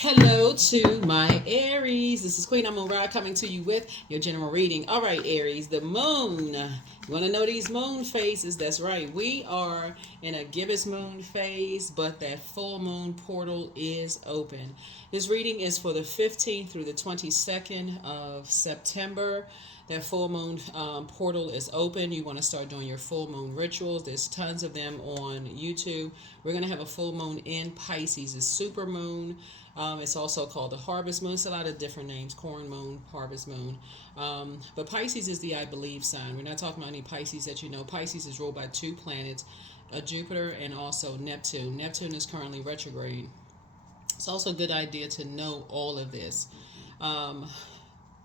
Hello to my Aries. This is Queen Amun Ra coming to you with your general reading. All right, Aries, the moon. You want to know these moon phases? That's right. We are in a gibbous moon phase, but that full moon portal is open. This reading is for the 15th through the 22nd of September. That full moon portal is open. You want to start doing your full moon rituals. There's tons of them on YouTube. We're going to have a full moon in Pisces. It's super moon. It's also called the harvest moon. It's a lot of different names: corn moon, harvest moon. But Pisces is the I believe sign. We're not talking about any Pisces that you know. Pisces is ruled by two planets, Jupiter and also Neptune. Neptune is currently retrograde. It's also a good idea to know all of this.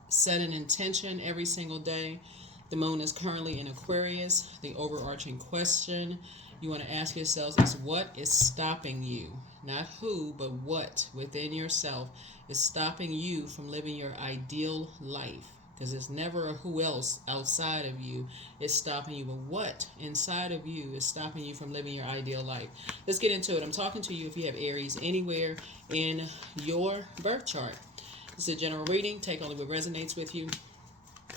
Set an intention every single day. The moon is currently in Aquarius. The overarching question you want to ask yourselves is, what is stopping you? Not who, but what within yourself is stopping you from living your ideal life? Because it's never a who else outside of you is stopping you, but what inside of you is stopping you from living your ideal life? Let's get into it. I'm talking to you if you have Aries anywhere in your birth chart. It's a general reading. Take only what resonates with you.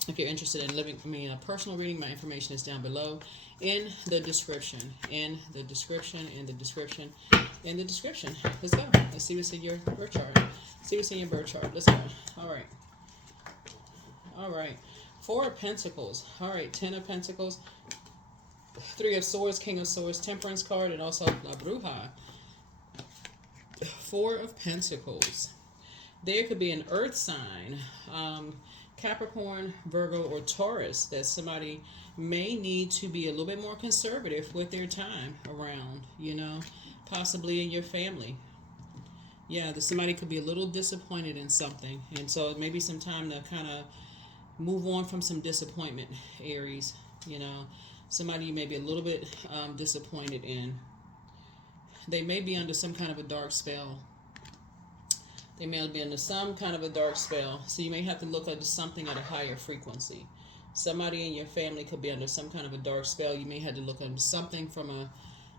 If you're interested in a personal reading, my information is down below in the description. In the description. Let's go. Let's see what's in your birth chart. Let's go. All right. Four of Pentacles. All right. 10 of Pentacles. Three of Swords, King of Swords, Temperance card, and also La Bruja. Four of Pentacles. There could be an earth sign, Capricorn, Virgo, or Taurus, that somebody may need to be a little bit more conservative with their time around, possibly in your family. Yeah, somebody could be a little disappointed in something, and so it may be some time to kind of move on from some disappointment, Aries. Somebody you may be a little bit disappointed in. They may be under some kind of a dark spell. They may be under some kind of a dark spell. So you may have to look at something at a higher frequency. Somebody in your family could be under some kind of a dark spell. You may have to look at something from a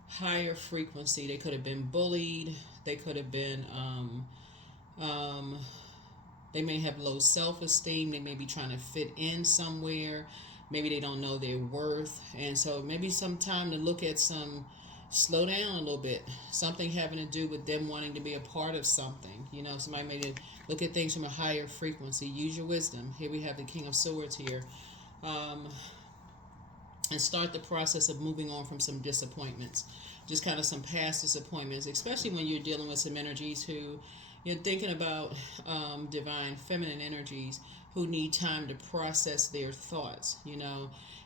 higher frequency. They could have been bullied. They could have been, they may have low self-esteem. They may be trying to fit in somewhere. Maybe they don't know their worth. And so maybe some time to look at slow down a little bit. Something having to do with them wanting to be a part of something. Somebody may look at things from a higher frequency. Use your wisdom. Here we have the King of Swords here. And start the process of moving on from some disappointments. Just kind of some past disappointments, especially when you're dealing with some energies who you're thinking about, divine feminine energies who need time to process their thoughts.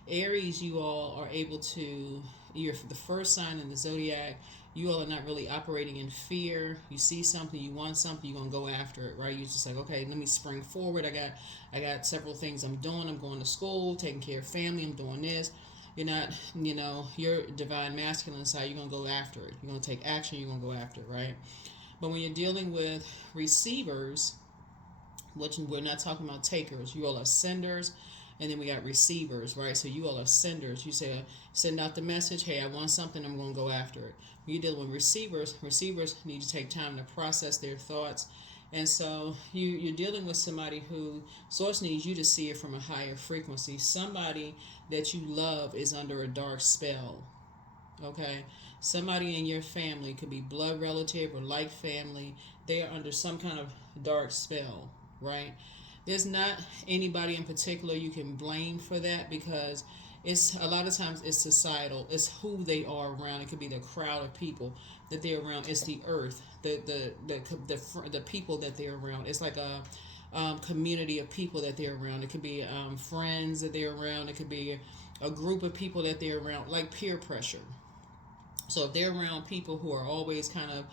Aries, you all are able to, you're the first sign in the zodiac. You all are not really operating in fear. You see something, you want something, you're gonna go after it, right? You're just like, okay, let me spring forward. I got several things I'm doing. I'm going to school, taking care of family. I'm doing this. You're not, your divine masculine side. You're gonna go after it. You're gonna take action. You're gonna go after it, right? But when you're dealing with receivers, which we're not talking about takers, you all are senders. And then we got receivers, right? So you all are senders. You say, send out the message, hey, I want something, I'm going to go after it. When you're dealing with receivers need to take time to process their thoughts. And so you're dealing with somebody who, source needs you to see it from a higher frequency. Somebody that you love is under a dark spell, okay? Somebody in your family, could be blood relative or like family, they are under some kind of dark spell, right? There's not anybody in particular you can blame for that, because it's a lot of times it's societal. It's who they are around. It could be the crowd of people that they're around. It's the earth, the people that they're around. It's like a community of people that they're around. It could be friends that they're around. It could be a group of people that they're around, like peer pressure. So if they're around people who are always kind of,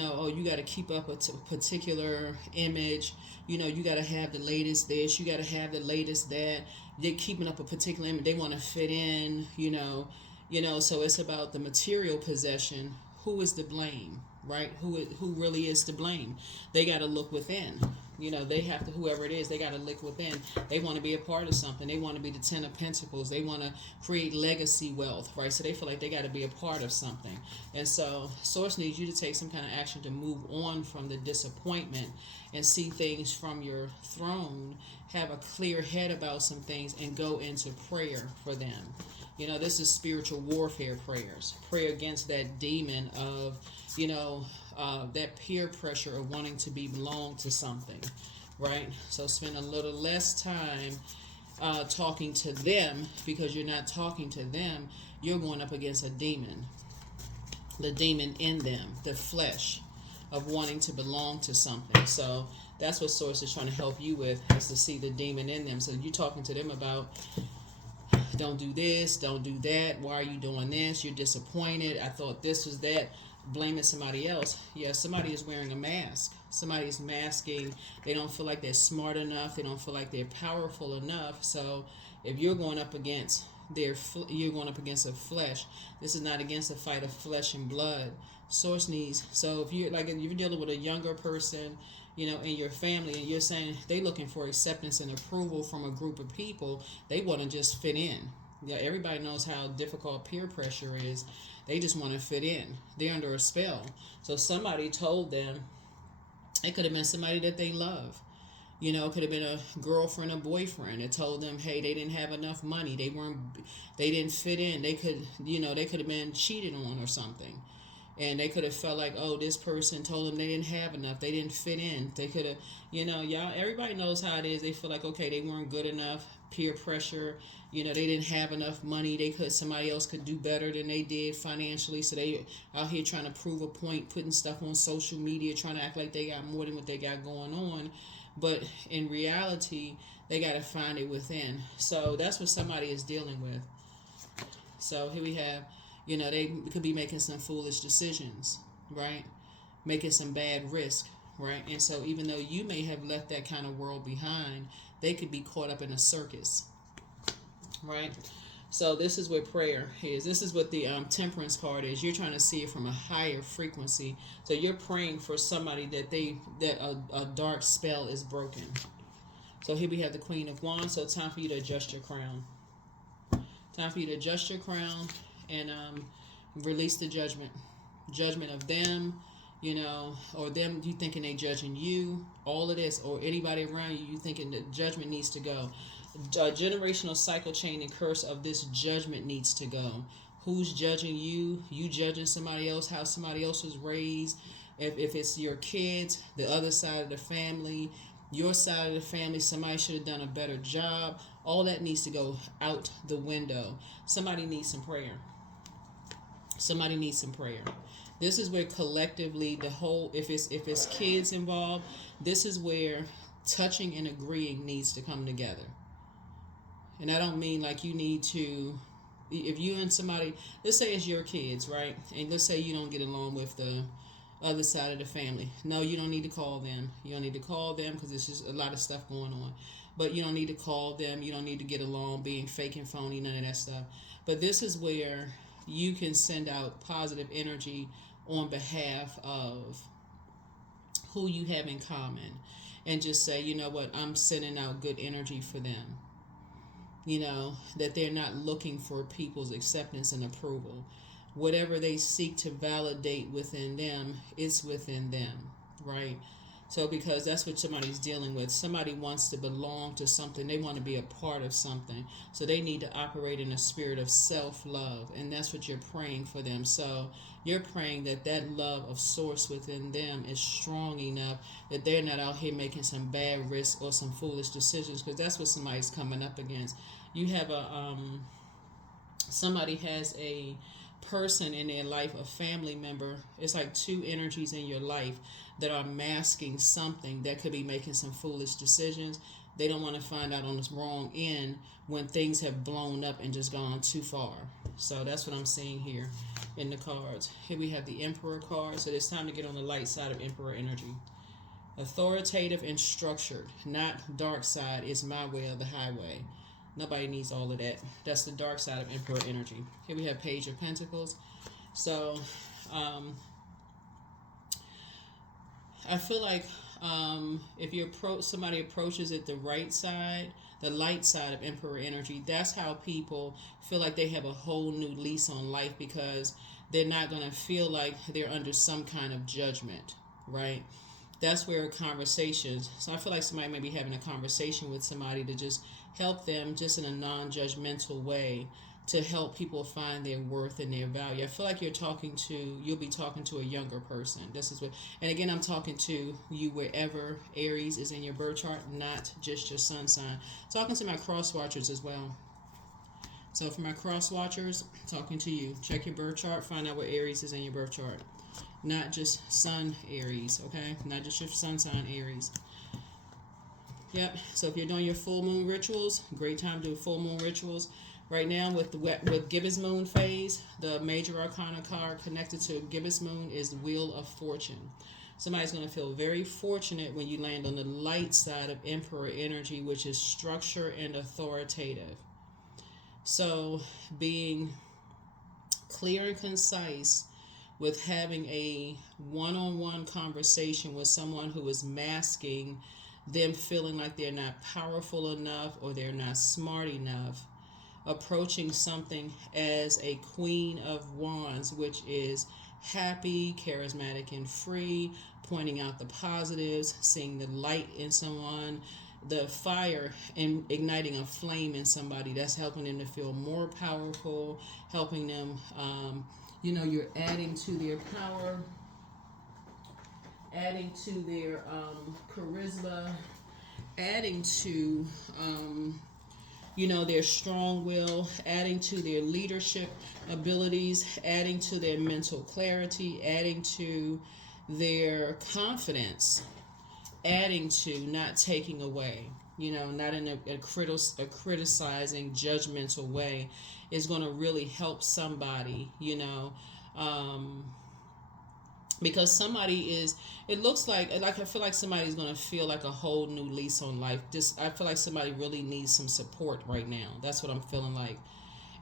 oh, you got to keep up a particular image. You got to have the latest this. You got to have the latest that. They're keeping up a particular image. They want to fit in, So it's about the material possession. Who is to blame, right? Who really is to blame? They got to look within. They have to, whoever it is, they got to look within. They want to be a part of something. They want to be the 10 of Pentacles. They want to create legacy wealth, right? So they feel like they got to be a part of something. And so Source needs you to take some kind of action to move on from the disappointment and see things from your throne, have a clear head about some things, and go into prayer for them. This is spiritual warfare prayers. Pray against that demon of, that peer pressure of wanting to belong to something, right? So spend a little less time talking to them, because you're not talking to them. You're going up against a demon, the demon in them, the flesh of wanting to belong to something. So that's what Source is trying to help you with, is to see the demon in them. So you're talking to them about, don't do this, don't do that, why are you doing this, you're disappointed, I thought this was that, blaming somebody else. Yeah, somebody is wearing a mask. Somebody is masking. They don't feel like they're smart enough. They don't feel like they're powerful enough. So if you're going up against you're going up against a flesh. This is not against a fight of flesh and blood. Source needs. So if you're dealing with a younger person, in your family, and you're saying they looking for acceptance and approval from a group of people, they want to just fit in. Yeah, everybody knows how difficult peer pressure is. They just want to fit in. They're under a spell. So somebody told them, it could have been somebody that they love. It could have been a girlfriend or boyfriend that told them, hey, they didn't have enough money. They didn't fit in. They could have been cheated on or something. And they could have felt like, oh, this person told them they didn't have enough. They didn't fit in. They could have, y'all, everybody knows how it is. They feel like, okay, they weren't good enough. Peer pressure. They didn't have enough money. Somebody else could do better than they did financially. So they out here trying to prove a point, putting stuff on social media, trying to act like they got more than what they got going on. But in reality, they got to find it within. So that's what somebody is dealing with. So here we have, they could be making some foolish decisions, right? Making some bad risk, right? And so even though you may have left that kind of world behind, they could be caught up in a circus, right? So this is what prayer is. This is what the temperance card is. You're trying to see it from a higher frequency. So you're praying for somebody that a dark spell is broken. So here we have the Queen of Wands. So time for you to adjust your crown. Time for you to adjust your crown and release the judgment of them, or them, you thinking they judging you, all of this, or anybody around you, you thinking that judgment needs to go. A generational cycle chain and curse of this judgment needs to go. Who's judging you? You judging somebody else, how somebody else was raised. If it's your kids, the other side of the family, your side of the family, somebody should have done a better job. All that needs to go out the window. Somebody needs some prayer. Somebody needs some prayer. This is where collectively if it's kids involved, this is where touching and agreeing needs to come together. And I don't mean like you need to, if you and somebody, let's say it's your kids, right? And let's say you don't get along with the other side of the family. No, you don't need to call them. You don't need to call them because there's just a lot of stuff going on. But you don't need to call them. You don't need to get along, being fake and phony, none of that stuff. But this is where you can send out positive energy on behalf of who you have in common. And just say, you know what, I'm sending out good energy for them. That they're not looking for people's acceptance and approval. Whatever they seek to validate within them, it's within them, right? So because that's what somebody's dealing with. Somebody wants to belong to something. They want to be a part of something. So they need to operate in a spirit of self-love. And that's what you're praying for them. So you're praying that love of source within them is strong enough that they're not out here making some bad risks or some foolish decisions, because that's what somebody's coming up against. You have somebody has a person in their life, a family member. It's like two energies in your life that are masking something that could be making some foolish decisions. They don't want to find out on the wrong end when things have blown up and just gone too far. So that's what I'm seeing here in the cards. Here we have the Emperor card. So it's time to get on the light side of Emperor energy. Authoritative and structured, not dark side is my way or the highway. Nobody needs all of that. That's the dark side of Emperor energy. Here we have Page of Pentacles. So I feel like if you approach somebody approaches it the right side, the light side of Emperor energy, that's how people feel like they have a whole new lease on life, because they're not going to feel like they're under some kind of judgment, right? That's where conversations, so I feel like somebody may be having a conversation with somebody to just help them just in a non-judgmental way, to help people find their worth and their value. I feel like you'll be talking to a younger person. This is what, and again, I'm talking to you wherever Aries is in your birth chart, not just your sun sign. Talking to my cross watchers as well. So for my cross watchers, talking to you, check your birth chart, find out where Aries is in your birth chart. Not just sun Aries, okay? Not just your sun sign Aries. Yep, so if you're doing your full moon rituals, great time to do full moon rituals. Right now, with Gibbous Moon phase, the major arcana card connected to Gibbous Moon is the Wheel of Fortune. Somebody's going to feel very fortunate when you land on the light side of Emperor energy, which is structure and authoritative. So being clear and concise with having a one-on-one conversation with someone who is masking them feeling like they're not powerful enough or they're not smart enough, approaching something as a Queen of Wands, which is happy, charismatic, and free, pointing out the positives, seeing the light in someone, the fire, and igniting a flame in somebody. That's helping them to feel more powerful, helping them, you're adding to their power, adding to their charisma, adding to their strong will, adding to their leadership abilities, adding to their mental clarity, adding to their confidence, adding to, not taking away, not in a criticizing, judgmental way, is going to really help somebody, because somebody it looks like I feel like somebody's going to feel like a whole new lease on life. I feel like somebody really needs some support right now. That's what I'm feeling like.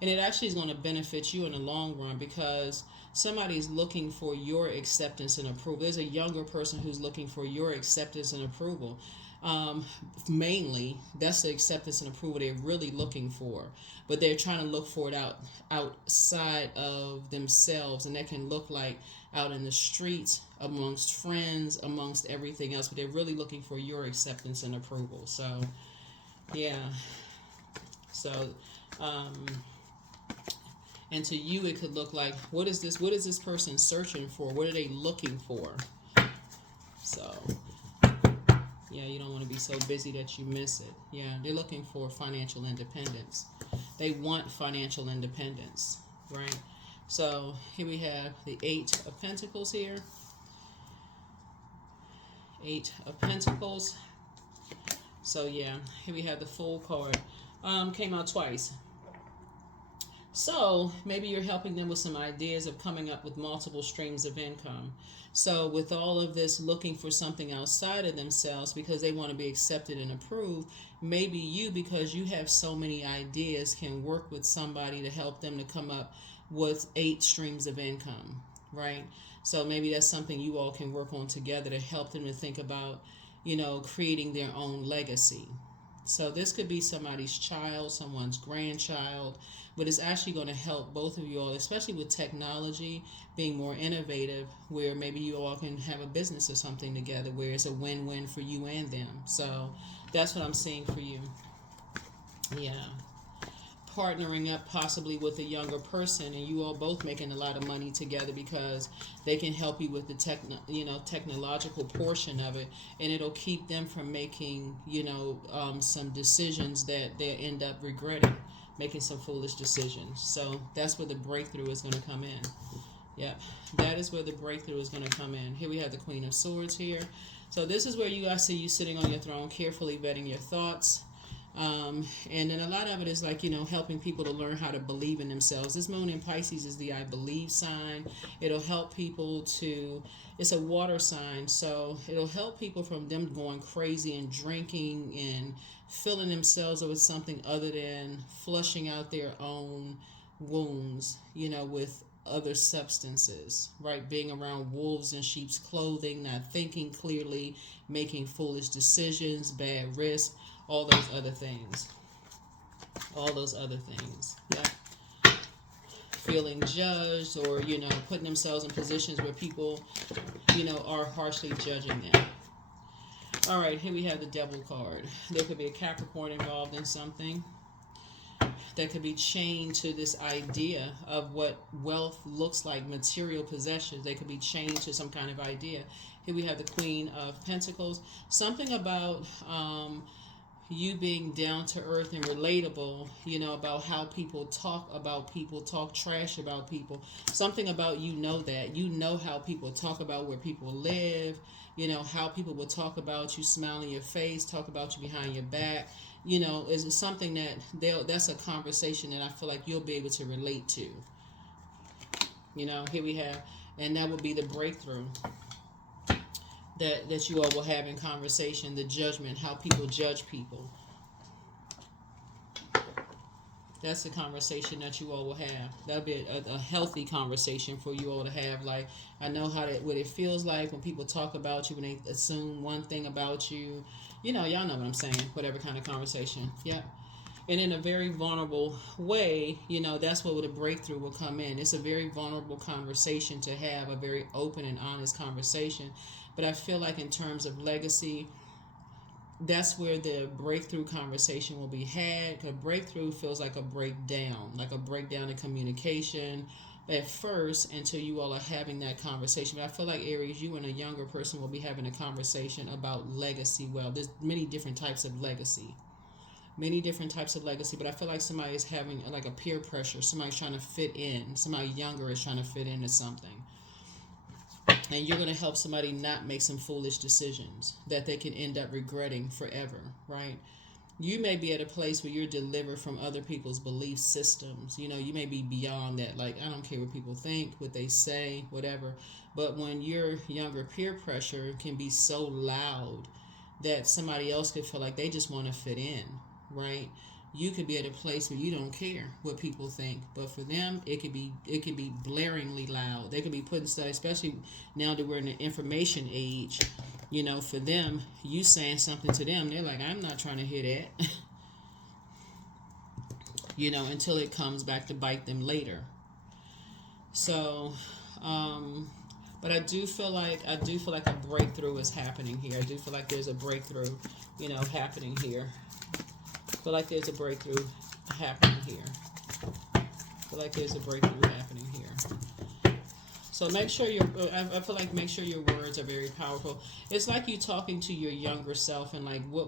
And it actually is going to benefit you in the long run, because somebody's looking for your acceptance and approval. There's a younger person who's looking for your acceptance and approval. Mainly, that's the acceptance and approval they're really looking for. But they're trying to look for it outside of themselves. And that can look like out in the streets, amongst friends, amongst everything else. But they're really looking for your acceptance and approval. So, yeah. So, and to you, it could look like, what is this person searching for? What are they looking for? So, yeah, you don't want to be so busy that you miss it. Yeah, they're looking for financial independence. They want financial independence, right? So here we have the 8 of Pentacles here. 8 of Pentacles. So yeah, here we have the Fool card. Came out twice. So maybe you're helping them with some ideas of coming up with multiple streams of income. So with all of this looking for something outside of themselves because they want to be accepted and approved, maybe you, because you have so many ideas, can work with somebody to help them to come up with 8 streams of income, right? So maybe that's something you all can work on together to help them to think about, creating their own legacy. So this could be somebody's child, someone's grandchild, but it's actually going to help both of you all, especially with technology being more innovative, where maybe you all can have a business or something together where it's a win-win for you and them. So that's what I'm seeing for you. Yeah. Partnering up possibly with a younger person, and you all both making a lot of money together because they can help you with the technological portion of it, and it'll keep them from making some decisions that they end up regretting, making some foolish decisions. So that's where the breakthrough is going to come in. Yep, that is where the breakthrough is going to come in. Here we have the Queen of Swords here. So this is where you guys see you sitting on your throne, carefully vetting your thoughts. And then a lot of it is like, helping people to learn how to believe in themselves. This moon in Pisces is the I believe sign. It'll help people it's a water sign, so it'll help people from them going crazy and drinking and filling themselves with something other than flushing out their own wounds, with other substances, right? Being around wolves in sheep's clothing, not thinking clearly, making foolish decisions, bad risk, all those other things. All those other things. Yeah. Feeling judged, or, putting themselves in positions where people, are harshly judging them. All right, here we have the Devil card. There could be a Capricorn involved in something that could be chained to this idea of what wealth looks like, material possessions. They could be chained to some kind of idea. Here we have the Queen of Pentacles. Something about you being down to earth and relatable, about how people talk about people, talk trash about people. Something about that. How people talk about where people live, how people will talk about you, smile in your face, talk about you behind your back. Is something that's a conversation that I feel like you'll be able to relate to. Here we have, and that will be the breakthrough that you all will have in conversation, the judgment, how people judge people. That's the conversation that you all will have. That'll be a healthy conversation for you all to have. Like, I know what it feels like when people talk about you, when they assume one thing about you. Y'all know what I'm saying. Whatever kind of conversation. Yeah. And in a very vulnerable way, that's where the breakthrough will come in. It's a very vulnerable conversation to have, a very open and honest conversation. But I feel like in terms of legacy, that's where the breakthrough conversation will be had. A breakthrough feels like a breakdown in communication at first, until you all are having that conversation. But I feel like, Aries, you and a younger person will be having a conversation about legacy. Well, there's many different types of legacy. But I feel like somebody is having like a peer pressure. Somebody's trying to fit in. Somebody younger is trying to fit into something. And you're going to help somebody not make some foolish decisions that they can end up regretting forever, right? You may be at a place where you're delivered from other people's belief systems. You may be beyond that. Like, I don't care what people think, what they say, whatever. But when you're younger, peer pressure can be so loud that somebody else could feel like they just want to fit in, right? You could be at a place where you don't care what people think, but for them, it could be blaringly loud. They could be putting stuff, especially now that we're in the information age. For them, you saying something to them, they're like, I'm not trying to hear that. Until it comes back to bite them later. So, but I do feel like a breakthrough is happening here. I do feel like there's a breakthrough, happening here. I feel like there's a breakthrough happening here. So make sure I feel like make sure your words are very powerful. It's like you talking to your younger self, and like, how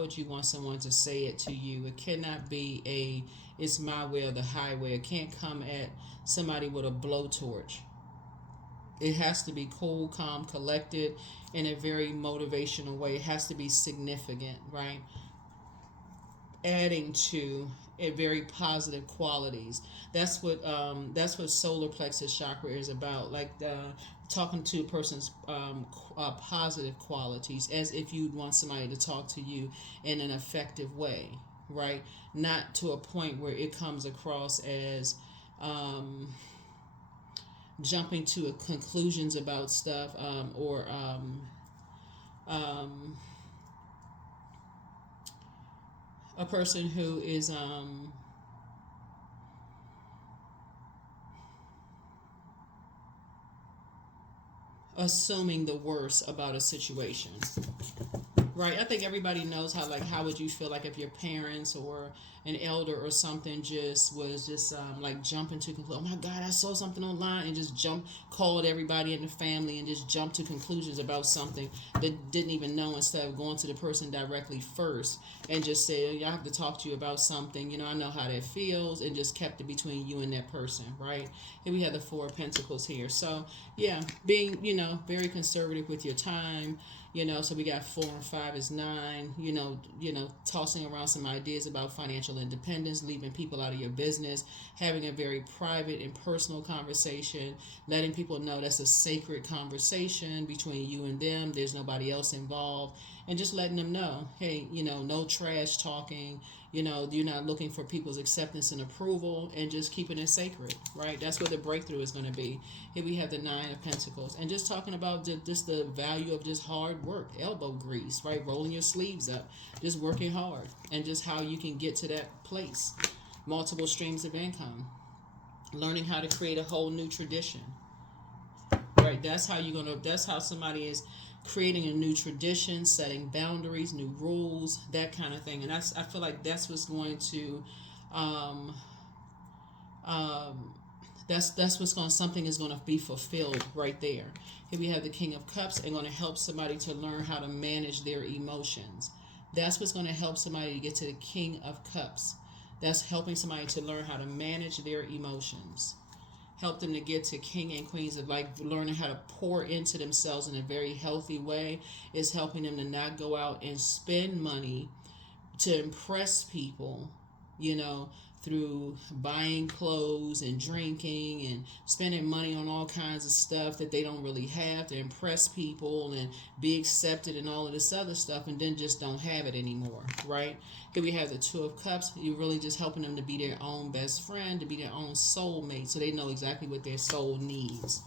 would you want someone to say it to you? It cannot be it's my way or the highway. It can't come at somebody with a blowtorch. It has to be cool, calm, collected, in a very motivational way. It has to be significant, right? Adding to a very positive qualities. That's what solar plexus chakra is about. Like talking to a person's positive qualities, as if you'd want somebody to talk to you in an effective way, right? Not to a point where it comes across as jumping to conclusions about stuff, or a person who is assuming the worst about a situation. Right? I think everybody knows how would you feel like if your parents or an elder or something was like jumping to conclude, oh my God, I saw something online, and just called everybody in the family and just jumped to conclusions about something that didn't even know, instead of going to the person directly first and just say, I have to talk to you about something, I know how that feels, and just kept it between you and that person, right? Here we have the Four of Pentacles here. So yeah, being, very conservative with your time. So we got 4 and 5 is 9, tossing around some ideas about financial independence, leaving people out of your business, having a very private and personal conversation, letting people know that's a sacred conversation between you and them. There's nobody else involved, and just letting them know, hey, no trash talking, You know, you're not looking for people's acceptance and approval, and just keeping it sacred, right? That's where the breakthrough is going to be. Here we have the Nine of Pentacles, and just talking about just the value of just hard work, elbow grease, right? Rolling your sleeves up, just working hard, and just how you can get to that place. Multiple streams of income, learning how to create a whole new tradition, right? That's how somebody is creating a new tradition, setting boundaries, new rules, that kind of thing. And I feel like that's what's going to, something is going to be fulfilled right there. Here we have the King of Cups, and going to help somebody to learn how to manage their emotions. That's what's going to help somebody to get to the King of Cups. That's helping somebody to learn how to manage their emotions. Help them to get to King and Queens of like learning how to pour into themselves in a very healthy way. Is helping them to not go out and spend money to impress people, you know, through buying clothes and drinking and spending money on all kinds of stuff that they don't really have to impress people and be accepted and all of this other stuff, and then just don't have it anymore, right? Here we have the Two of Cups. You're really just helping them to be their own best friend, to be their own soulmate, so they know exactly what their soul needs,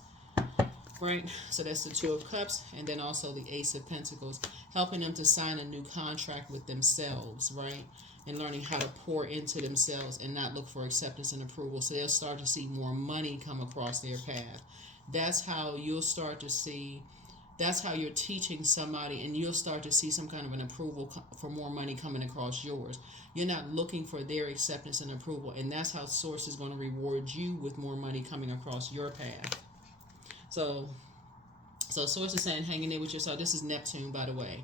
right? So that's the Two of Cups. And then also the Ace of Pentacles, helping them to sign a new contract with themselves, right? And learning how to pour into themselves and not look for acceptance and approval. So they'll start to see more money come across their path. That's how you'll start to see, that's how you're teaching somebody, and you'll start to see some kind of an approval for more money coming across yours. You're not looking for their acceptance and approval, and that's how Source is going to reward you with more money coming across your path. So Source is saying, hang in there with yourself. This is Neptune, by the way.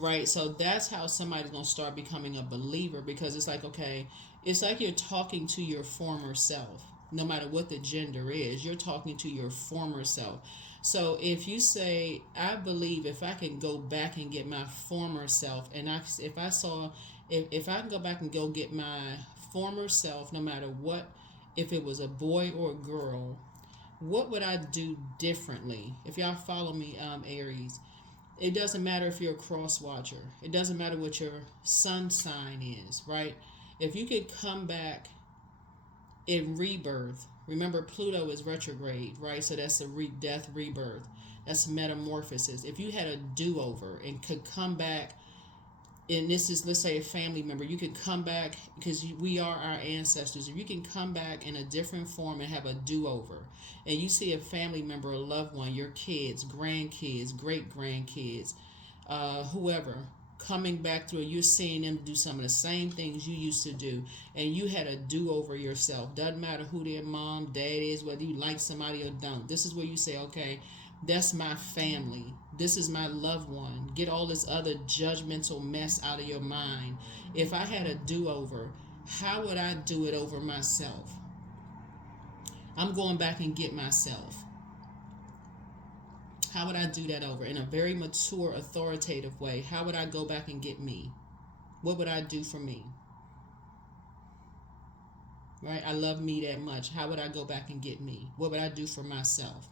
Right? So that's how somebody's going to start becoming a believer, because it's like, okay, it's like you're talking to your former self. No matter what the gender is, you're talking to your former self. So if you say, I believe if I can go back and get my former self, and if I can go back and go get my former self, no matter what, if it was a boy or a girl, what would I do differently? If y'all follow me, Aries, it doesn't matter if you're a cross watcher. It doesn't matter what your sun sign is, right? If you could come back in rebirth, remember Pluto is retrograde, right? So that's a death, rebirth. That's metamorphosis. If you had a do-over and could come back, and this is, let's say, a family member, you can come back, because we are our ancestors. If you can come back in a different form and have a do-over, and you see a family member, a loved one, your kids, grandkids, great-grandkids, whoever, coming back through, you're seeing them do some of the same things you used to do, and you had a do-over yourself. Doesn't matter who their mom, dad is, whether you like somebody or don't. This is where you say, okay, that's my family. This is my loved one. Get all this other judgmental mess out of your mind. If I had a do-over, how would I do it over myself? I'm going back and get myself. How would I do that over? In a very mature, authoritative way. How would I go back and get me? What would I do for me? Right? I love me that much. How would I go back and get me? What would I do for myself?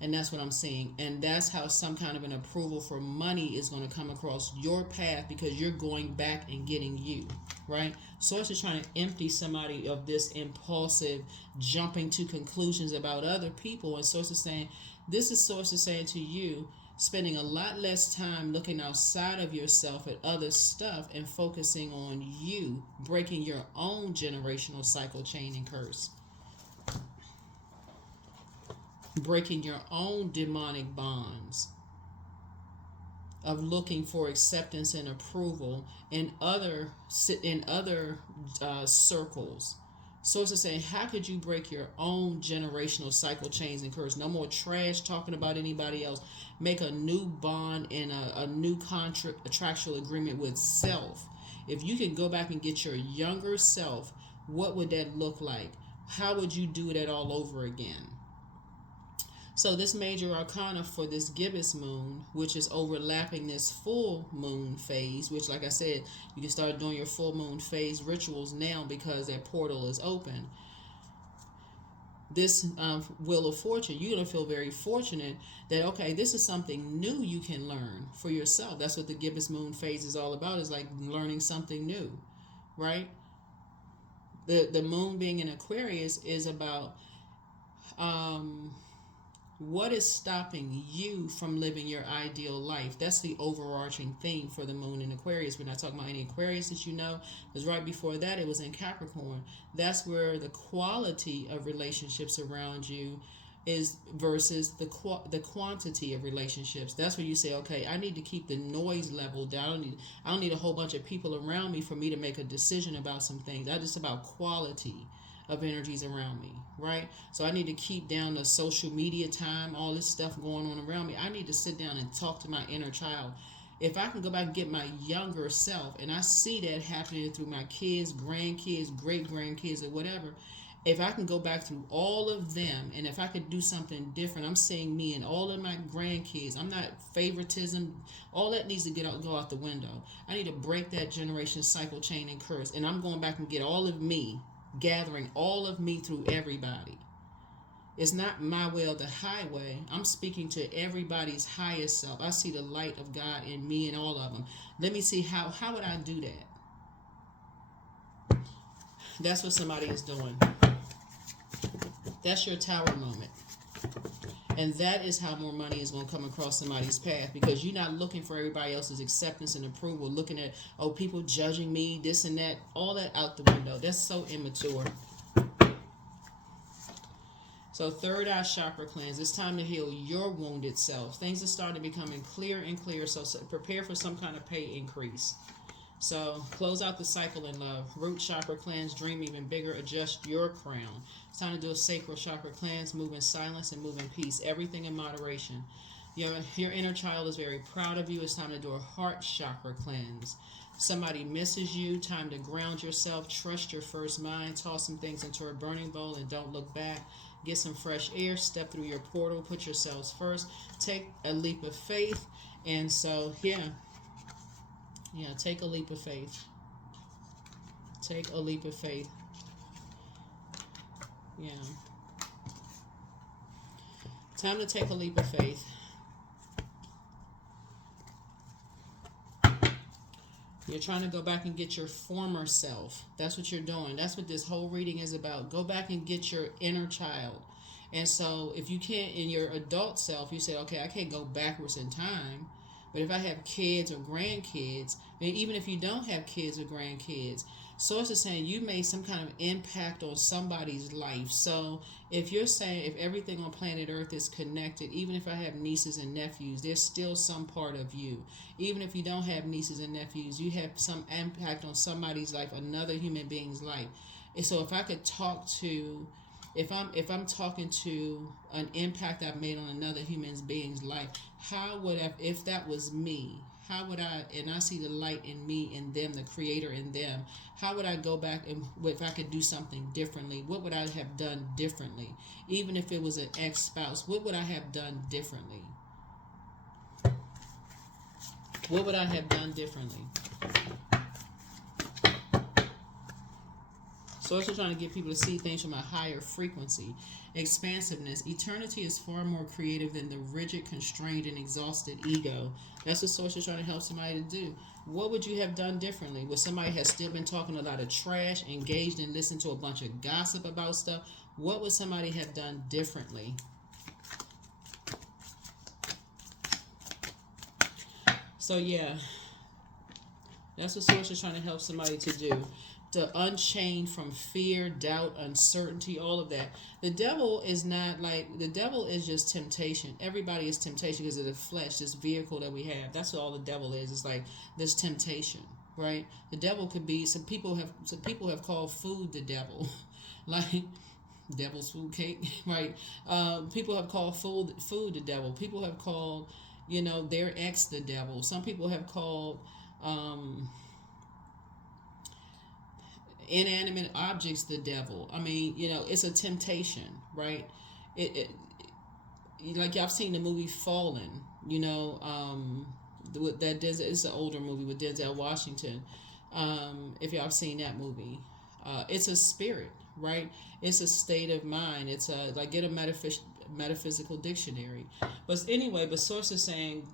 And that's what I'm seeing. And that's how some kind of an approval for money is going to come across your path, because you're going back and getting you, right? Source is trying to empty somebody of this impulsive jumping to conclusions about other people. And Source is saying, this is Source is saying to you, spending a lot less time looking outside of yourself at other stuff and focusing on you, breaking your own generational cycle, chain, and curse. Breaking your own demonic bonds of looking for acceptance and approval in other circles. Source is saying, how could you break your own generational cycle, chains, and curse? No more trash talking about anybody else. Make a new bond and a new contractual agreement with self. If you can go back and get your younger self, what would that look like? How would you do that all over again? So this major arcana for this gibbous moon, which is overlapping this full moon phase, which, like I said, you can start doing your full moon phase rituals now because that portal is open. this Wheel of Fortune, you're going to feel very fortunate that, okay, this is something new you can learn for yourself. That's what the gibbous moon phase is all about, is like learning something new, right? The moon being in Aquarius is about what is stopping you from living your ideal life. That's the overarching theme for the moon in Aquarius. We're not talking about any Aquarius that you know, because right before that it was in Capricorn. That's where the quality of relationships around you is versus the quantity of relationships. That's where you say, okay, I need to keep the noise level down. I don't need a whole bunch of people around me for me to make a decision about some things. That's just about quality of energies around me, right? So I need to keep down the social media time, all this stuff going on around me. I need to sit down and talk to my inner child. If I can go back and get my younger self, and I see that happening through my kids, grandkids, great grandkids, or whatever, if I can go back through all of them, and if I could do something different, I'm seeing me and all of my grandkids. I'm not favoritism. All that needs to go out the window. I need to break that generation cycle, chain, and curse. And I'm going back and get all of me, gathering all of me through everybody. It's not my way or the highway. I'm speaking to everybody's highest self. I see the light of God in me and all of them. Let me see how would I do that? That's what somebody is doing. That's your tower moment. And that is how more money is going to come across somebody's path, because you're not looking for everybody else's acceptance and approval, looking at, oh, people judging me, this and that, all that out the window. That's so immature. So third eye chakra cleanse. It's time to heal your wounded self. Things are starting to becoming clear and clear, so prepare for some kind of pay increase. So close out the cycle in love. Root chakra cleanse, dream even bigger, adjust your crown. It's time to do a sacral chakra cleanse, move in silence and move in peace. Everything in moderation. Your inner child is very proud of you. It's time to do a heart chakra cleanse. Somebody misses you. Time to ground yourself. Trust your first mind. Toss some things into a burning bowl and don't look back. Get some fresh air. Step through your portal. Put yourselves first. Take a leap of faith. And so, take a leap of faith. Take a leap of faith. Yeah. Time to take a leap of faith. You're trying to go back and get your former self. That's what you're doing. That's what this whole reading is about. Go back and get your inner child. And so if you can't, in your adult self, you say, okay, I can't go backwards in time. But if I have kids or grandkids, and even if you don't have kids or grandkids, Source is saying you made some kind of impact on somebody's life. So if you're saying if everything on planet Earth is connected, even if I have nieces and nephews, there's still some part of you. Even if you don't have nieces and nephews, you have some impact on somebody's life, another human being's life. And so if I could talk to, if I'm talking to an impact I've made on another human being's life, how would I, if that was me, how would I, and I see the light in me and them, the creator in them, how would I go back and if I could do something differently? What would I have done differently? Even if it was an ex-spouse, what would I have done differently? What would I have done differently? So it's just trying to get people to see things from a higher frequency. Expansiveness. Eternity is far more creative than the rigid, constrained, and exhausted ego. That's what Source is trying to help somebody to do. What would you have done differently? Would somebody have still been talking a lot of trash, engaged and listened to a bunch of gossip about stuff? What would somebody have done differently? So yeah, that's what Source is trying to help somebody to do. To unchain from fear, doubt, uncertainty, all of that. The devil is not like, the devil is just temptation. Everybody is temptation because of the flesh, this vehicle that we have. That's what all the devil is. It's like this temptation, right? The devil could be, some people have called food the devil. Like devil's food cake, right? People have called food the devil. People have called, their ex the devil. Some people have called inanimate objects the devil. I mean, it's a temptation, right? It like y'all seen the movie Fallen, that it's an older movie with Denzel Washington. If y'all have seen that movie, it's a spirit, right? It's a state of mind. It's a, like, get a metaphysical dictionary. But anyway, but source is saying,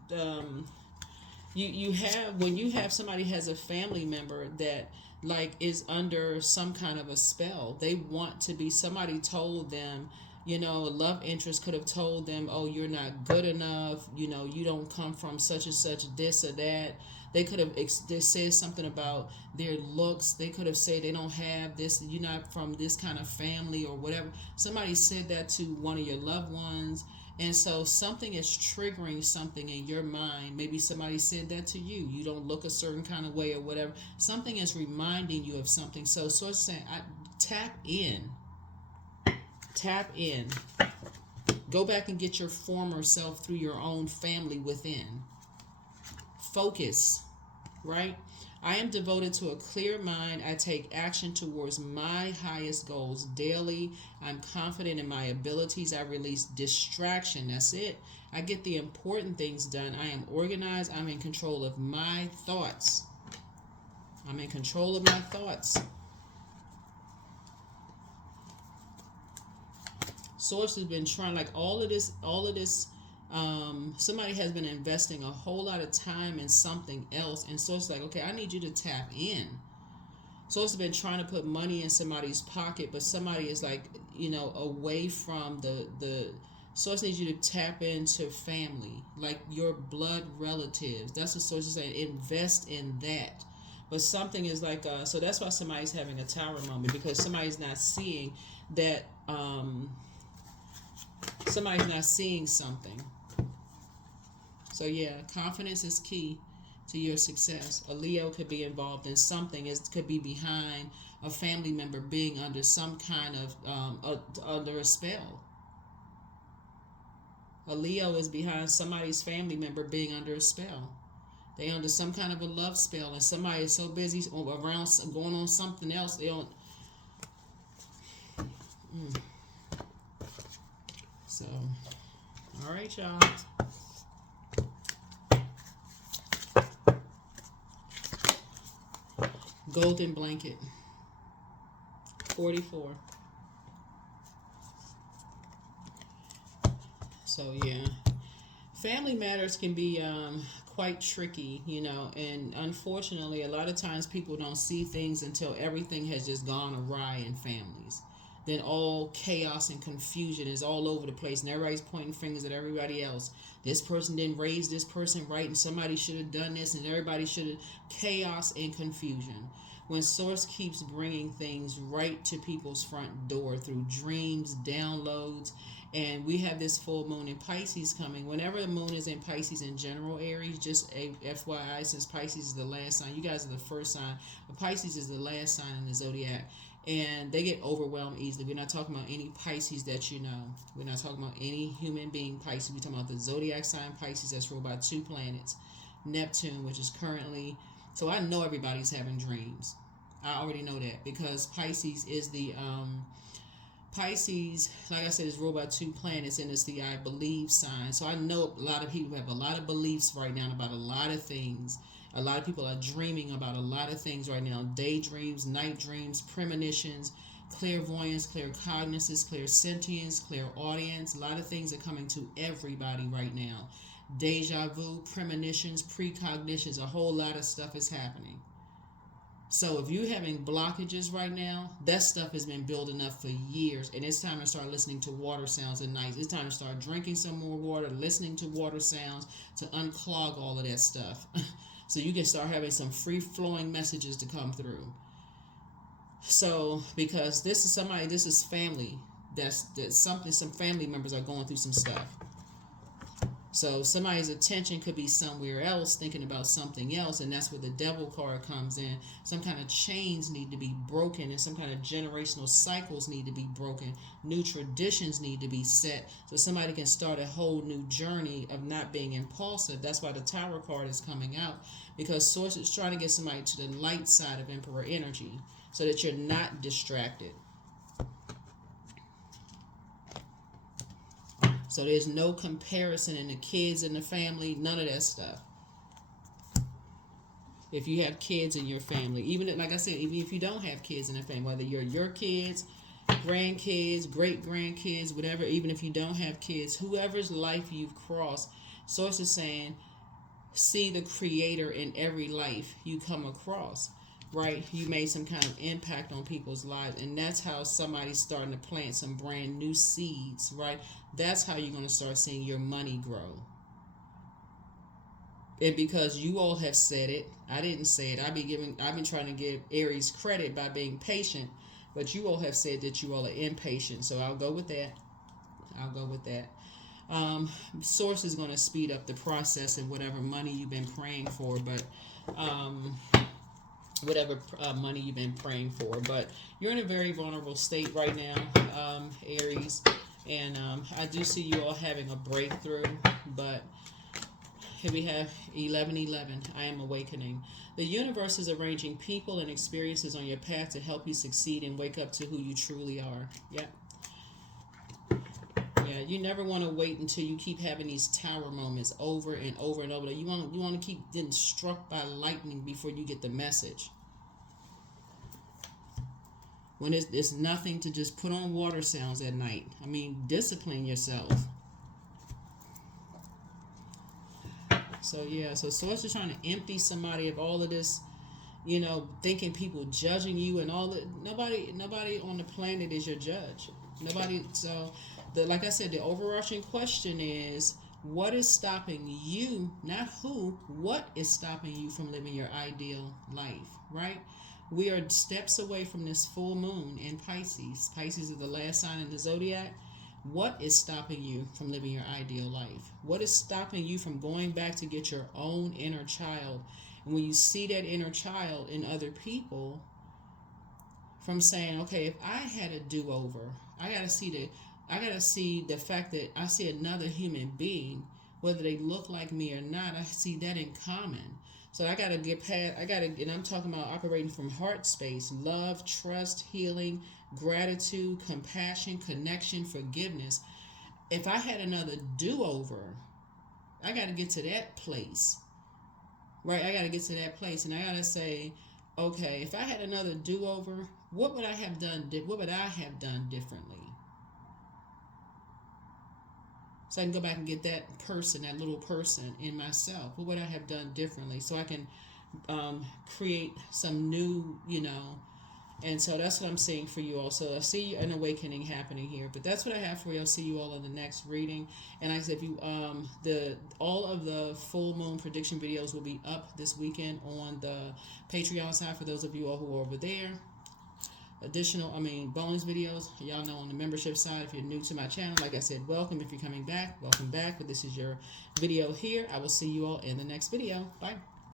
you have, when you have somebody has a family member that, like, is under some kind of a spell, they want to be, somebody told them, a love interest could have told them, oh, you're not good enough, you don't come from such and such, this or that. They could have they said something about their looks. They could have said they don't have this, you're not from this kind of family or whatever. Somebody said that to one of your loved ones. And so something is triggering something in your mind. Maybe somebody said that to you. You don't look a certain kind of way or whatever. Something is reminding you of something. So it's saying, tap in. Tap in. Go back and get your former self through your own family within. Focus, right? I am devoted to a clear mind. I take action towards my highest goals daily. I'm confident in my abilities. I release distraction. That's it. I get the important things done. I am organized. I'm in control of my thoughts. I'm in control of my thoughts. Source has been trying, like, all of this, somebody has been investing a whole lot of time in something else, and so it's like, okay, I need you to tap in. So it's been trying to put money in somebody's pocket, but somebody is, like, away from the source. Needs you to tap into family, like your blood relatives. That's what source is saying. Invest in that. But something is like, so that's why somebody's having a tower moment, because somebody's not seeing that. Somebody's not seeing something. So yeah, confidence is key to your success. A Leo could be involved in something. It could be behind a family member being under some kind of under a spell. A Leo is behind somebody's family member being under a spell. They under some kind of a love spell, and somebody is so busy around going on something else, they don't. So, all right, y'all. Golden blanket. 44. So yeah, family matters can be quite tricky, and unfortunately, a lot of times people don't see things until everything has just gone awry in families. Then all chaos and confusion is all over the place, and everybody's pointing fingers at everybody else. This person didn't raise this person right, and somebody should have done this, and everybody should have. Chaos and confusion. When Source keeps bringing things right to people's front door through dreams, downloads, and we have this full moon in Pisces coming. Whenever the moon is in Pisces in general, Aries, just a FYI, since Pisces is the last sign, you guys are the first sign, but Pisces is the last sign in the zodiac. And they get overwhelmed easily. We're not talking about any Pisces that you know. We're not talking about any human being Pisces. We're talking about the zodiac sign Pisces that's ruled by 2 planets. Neptune, which is currently... So I know everybody's having dreams. I already know that, because Pisces is the... Pisces, like I said, is ruled by 2 planets, and it's the I believe sign. So I know a lot of people have a lot of beliefs right now about a lot of things. A lot of people are dreaming about a lot of things right now. Daydreams, night dreams, premonitions, clairvoyance, claircognizance, clairsentience, clairaudience. A lot of things are coming to everybody right now. Deja vu, premonitions, precognitions, a whole lot of stuff is happening. So if you're having blockages right now, that stuff has been building up for years, and it's time to start listening to water sounds at night. It's time to start drinking some more water, listening to water sounds to unclog all of that stuff. So you can start having some free-flowing messages to come through. So, because this is family. That's something, some family members are going through some stuff. So somebody's attention could be somewhere else, thinking about something else, and that's where the devil card comes in. Some kind of chains need to be broken, and some kind of generational cycles need to be broken. New traditions need to be set, so somebody can start a whole new journey of not being impulsive. That's why the Tower card is coming out, because Source is trying to get somebody to the light side of Emperor energy, so that you're not distracted. So there's no comparison in the kids and the family, none of that stuff. If you have kids in your family, even like I said, even if you don't have kids in the family, whether you're your kids, grandkids, great grandkids, whatever, even if you don't have kids, whoever's life you've crossed, Source is saying, see the creator in every life you come across, right? You made some kind of impact on people's lives, and that's how somebody's starting to plant some brand new seeds, right? That's how you're going to start seeing your money grow. And because you all have said it, I didn't say it. I've been trying to give Aries credit by being patient, but you all have said that you all are impatient. So I'll go with that. I'll go with that. Source is going to speed up the process and whatever money you've been praying for, but whatever money you've been praying for. But you're in a very vulnerable state right now, Aries, and I do see you all having a breakthrough, but here we have 11:11. I am awakening. The universe is arranging people and experiences on your path to help you succeed and wake up to who you truly are. Yeah. Yeah, you never want to wait until you keep having these tower moments over and over and over. You want to keep getting struck by lightning before you get the message. When it's nothing to just put on water sounds at night. I mean, discipline yourself. So yeah, so Source is trying to empty somebody of all of this, thinking people judging you and all that. Nobody on the planet is your judge. Nobody. So, like I said, the overarching question is, what is stopping you? Not who. What is stopping you from living your ideal life? Right? We are steps away from this full moon in Pisces. Pisces is the last sign in the zodiac. What is stopping you from living your ideal life? What is stopping you from going back to get your own inner child? And when you see that inner child in other people, from saying, okay, if I had a do-over, I gotta see the fact that I see another human being, whether they look like me or not, I see that in common. So I gotta get past, and I'm talking about operating from heart space, love, trust, healing, gratitude, compassion, connection, forgiveness. If I had another do-over, I got to get to that place, right? I got to get to that place, and I got to say, okay, if I had another do-over, what would I have done? What would I have done differently? So I can go back and get that person, that little person in myself. What would I have done differently? So I can create some new, And so that's what I'm seeing for you all. So I see an awakening happening here. But that's what I have for you. I'll see you all in the next reading. And like I said, if you all of the full moon prediction videos will be up this weekend on the Patreon side for those of you all who are over there. Bonus videos. Y'all know on the membership side, if you're new to my channel, like I said, welcome. If you're coming back, welcome back. But this is your video here. I will see you all in the next video. Bye.